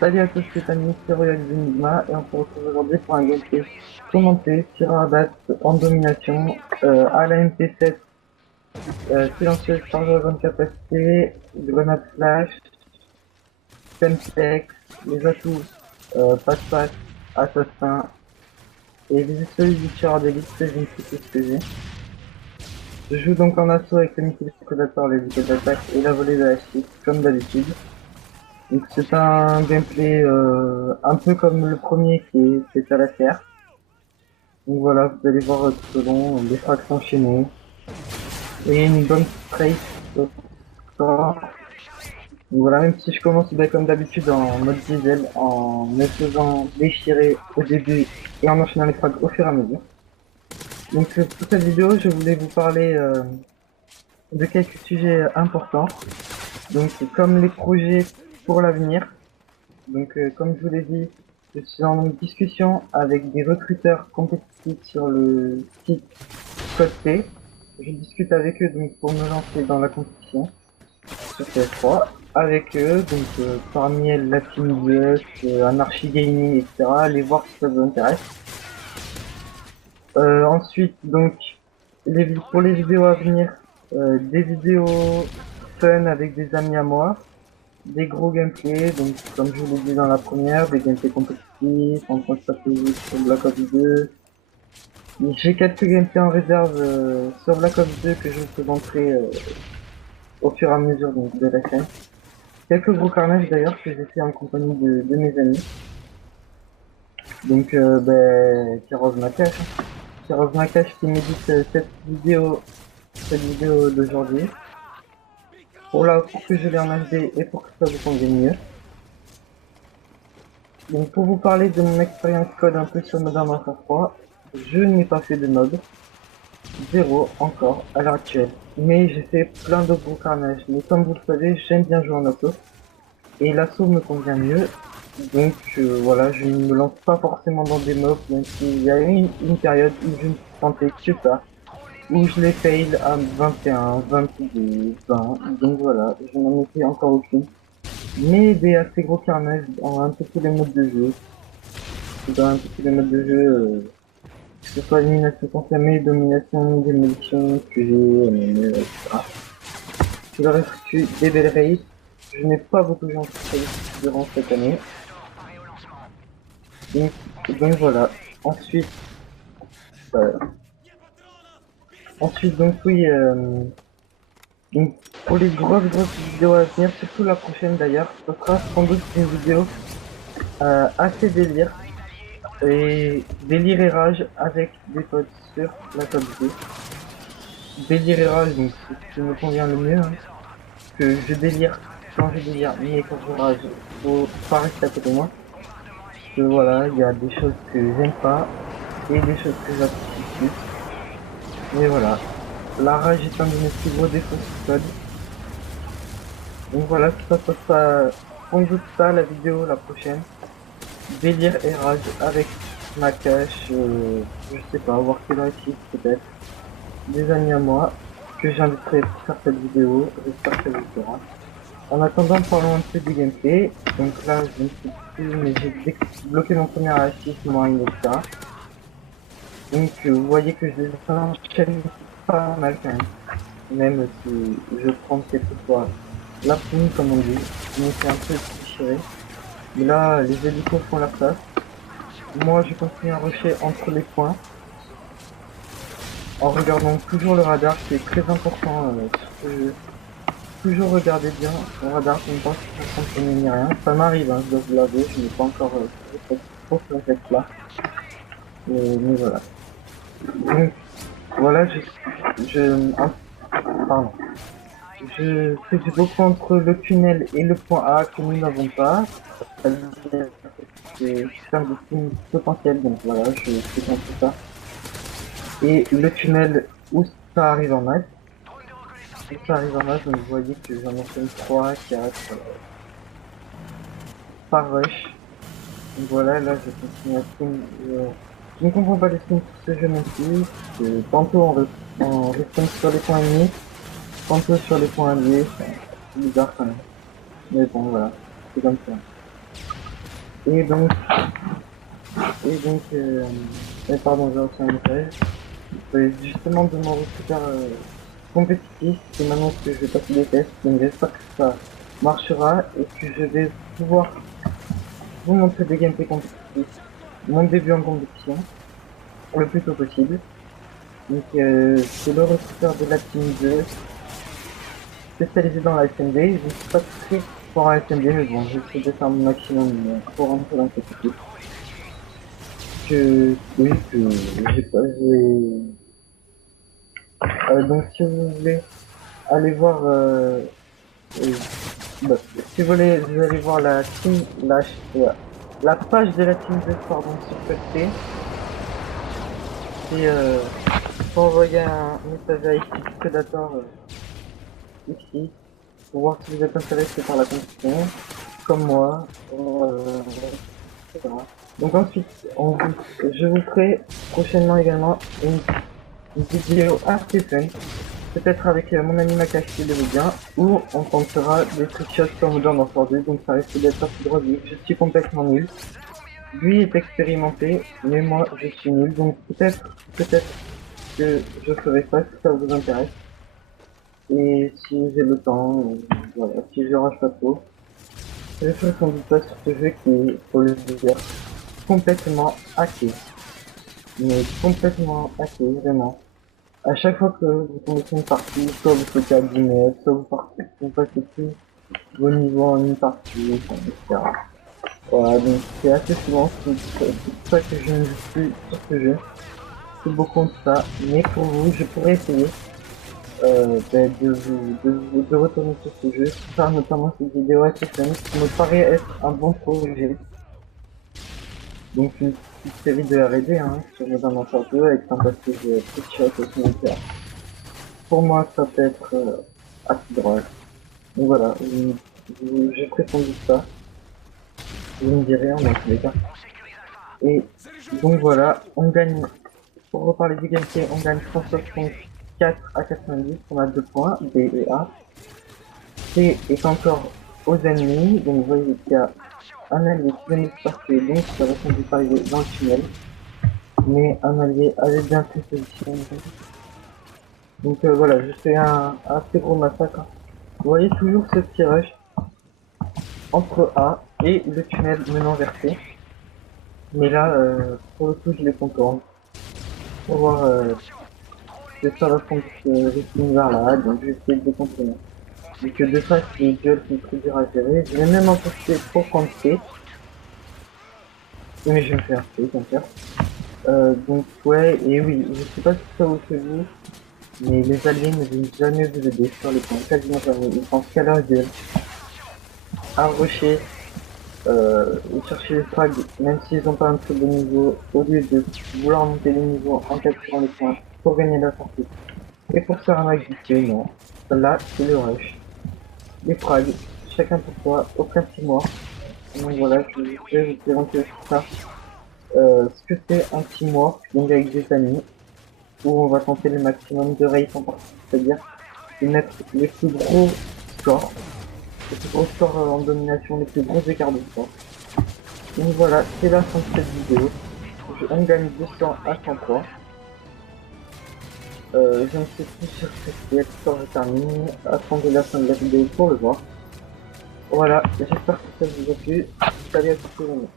Salut à tous, c'est Anis, c'est Royal Enigma et on se retrouve aujourd'hui pour un gameplay commenté, tir à battre en domination, à la MP7, silencieuse, chargeur de capacité, grenade flash, Semtex, les atouts, passe-passe, assassin et visiteuse du tireur d'élite que je ne sais plus ce que j'ai. Je joue donc en assaut avec le missile prédateur, les véhicules d'attaque et la volée de la chute, comme d'habitude. Donc c'est un gameplay un peu comme le premier qui est à la terre. Donc voilà, vous allez voir tout au long des frags enchaînés et une bonne trace au score. Donc voilà, même si je commence comme d'habitude en mode diesel, en me faisant déchirer au début et en enchaînant les frags au fur et à mesure. Donc pour cette vidéo, je voulais vous parler de quelques sujets importants. Donc comme les projets pour l'avenir. Donc comme je vous l'ai dit, je suis en discussion avec des recruteurs compétitifs sur le site Code P. Je discute avec eux donc pour me lancer dans la compétition sur PS3 avec eux, donc parmi elles la Team Zeus, Anarchy Gaming, etc. Aller voir si ça vous intéresse. Ensuite donc pour les vidéos à venir, des vidéos fun avec des amis à moi, des gros gameplays, donc comme je vous l'ai dit dans la première, des gameplays compétitifs, en point stratégique sur Black Ops 2. J'ai quelques gameplays en réserve sur Black Ops 2 que je vous présenterai au fur et à mesure donc, de la chaîne. Quelques gros carnages d'ailleurs que j'ai fait en compagnie de mes amis. Donc Kiroz Nakash. Kiroz Nakash qui médite cette vidéo d'aujourd'hui. Pour que je l'ai en HD et pour que ça vous convienne mieux. Donc pour vous parler de mon expérience code un peu sur Modern Warfare 3, je n'ai pas fait de mode. Zéro encore à l'heure actuelle. Mais j'ai fait plein de gros carnages. Mais comme vous le savez, j'aime bien jouer en auto. Et l'assaut me convient mieux. Donc voilà, je ne me lance pas forcément dans des mobs, même s'il y a eu une période où je ne sentais que ça. Où je les fail à 21, 22, 20. Donc voilà, je n'en ai fait encore aucune. Mais des assez gros carnages dans un peu tous les modes de jeu. Dans un peu tous les modes de jeu, que ce soit élimination confirmée, domination, démolition, QG, etc. Je leur ai foutu des belles raids. Je n'ai pas beaucoup joué en raid durant cette année. Donc, donc voilà. Ensuite, euh, ensuite donc oui, donc pour les grosses vidéos à venir, surtout la prochaine d'ailleurs, ce sera sans doute une vidéo assez délire délire et rage avec des potes sur la top 2. Délire et rage, donc c'est ce qui me convient le mieux, hein, que je délire quand je délire, mais quand je rage, faut pas rester à côté de moi. Parce que voilà, il y a des choses que j'aime pas et des choses que j'apprécie plus. Mais voilà, la rage est un de mes plus gros défauts sur code. Donc voilà, ça sera sans doute ça la vidéo la prochaine. Délire et rage avec ma cache, je sais pas, voir quel récit peut-être. Des amis à moi que j'inviterai pour faire cette vidéo, j'espère qu'elle vous plaira. En attendant, parlons un peu du gameplay. Donc là, je ne sais plus, mais j'ai bloqué mon premier assistement, etc. Donc vous voyez que je les enchaîne pas mal quand même. Même si je prends quelquefois la poune, comme on dit, je me fais un peu déchirer. Mais là, les hélicos font leur place. Moi, je continue à rusher entre les points, en regardant toujours le radar, qui est très important sur ce jeu. Toujours regarder bien le radar, je ne pense pas fonctionner ni rien. Ça m'arrive, hein, je dois vous l'avouer, je n'ai pas encore fait trop ce réflexe-là. Mais voilà. Donc, voilà, pardon. Je fais beaucoup entre le tunnel et le point A que nous n'avons pas. C'est un des signes potentiels, donc voilà, je fais comme ça. Et le tunnel où ça arrive en masse. Où ça arrive en masse, donc vous voyez que j'en enchaîne 3, 4 par rush. Donc voilà, là je continue à stream. Je ne comprends pas les streams sur ce jeu non plus. Tantôt on respawn sur les points ennemis, tantôt sur les points alliés. C'est bizarre quand même. Mais bon voilà, c'est comme ça. Et donc, pardon, j'ai reçu un message. Justement de mon recruteur compétitif, qui m'annonce que je vais passer des tests, donc j'espère que ça marchera et que je vais pouvoir vous montrer des gameplays compétitifs, mon début en compétition, le plus tôt possible. Donc c'est le recruteur de la Team 2, spécialisé dans la SMD. Je ne suis pas très fort en SMD, mais bon, j'essaie de faire mon maximum pour rentrer dans cette équipe. Oui, que j'ai pas, donc si vous voulez aller voir, bah, si vous allez voir la team, la page de la team 2, pardon, sur PFT, et faut envoyer un message à ici Predator ici pour voir si vous êtes intéressé par la compétition, comme moi, etc. Donc ensuite, je vous ferai prochainement également une vidéo assez fun, peut-être avec mon ami Makash qui le veut bien, où on tentera des trickshots sur Modern Warfare 2, donc ça risque d'être assez drôle vu que je suis complètement nul. Lui est expérimenté, mais moi je suis nul, donc peut-être que je ferai ça si ça vous intéresse. Et si j'ai le temps, voilà, si je rage pas trop, je ferai sans doute pas sur ce jeu qui est, faut le dire, complètement hacké. Mais complètement hacké, vraiment. À chaque fois que vous tombez sur une partie, soit vous sautez à 10 mètres, soit vous passez tous vos niveaux en une partie, etc. Voilà, donc c'est assez souvent, c'est pour ça que je ne joue plus sur ce jeu. C'est beaucoup de ça, mais pour vous, je pourrais essayer de retourner sur ce jeu, faire notamment cette vidéo assez fun, qui me paraît être un bon projet. Donc une petite série de R&D hein, sur Modern Warfare 2 avec fantastique trickshot et commentaires. Pour moi, ça peut être assez drôle. Donc voilà, j'ai prétendu ça. Vous me direz en tous les cas. Et donc voilà, on gagne, pour reparler du gameplay, on gagne 164 à 90, on a 2 points, B et A. C est encore aux ennemis, donc vous voyez qu'il y a un allié qui vient de se passer, donc ça va sans doute arriver dans le tunnel. Mais un allié avait bien pris position. Donc voilà, je fais un assez gros massacre. Vous voyez toujours ce petit rush entre A et le tunnel menant vers C. Mais là, pour le coup, je les contourne. Pour voir que ça va prendre ce rythme vers là, donc je vais essayer de les contourner. Vu que de face, les duels sont très durs à gérer. Je vais même en profiter pour prendre C. Mais je vais me faire C, bien sûr. Donc ouais, et oui, je sais pas si ça vous fait vous, mais les alliés ne viennent jamais vous aider sur les points, quasiment jamais. Ils pensent qu'à leur duel, à rusher, et chercher les frags, même s'ils n'ont pas un très bon niveau, au lieu de vouloir monter les niveaux en capturant les points pour gagner la partie. Et pour faire un exécuté, non. Là, c'est le rush. Les frags, chacun pour soi, aucun team mort. Donc voilà, je vais vous présenter ça. Ce que c'est un teamwork, donc avec des amis, où on va tenter le maximum de race en partie, c'est-à-dire de mettre les plus gros scores, les plus gros scores en domination, les plus gros écarts de score. Donc voilà, c'est la fin de cette vidéo. On gagne 200 à 103. Je ne sais plus sur quel score je termine. Attendez la fin de la vidéo pour le voir. Voilà, j'espère que ça vous a plu. Salut à tous les amis.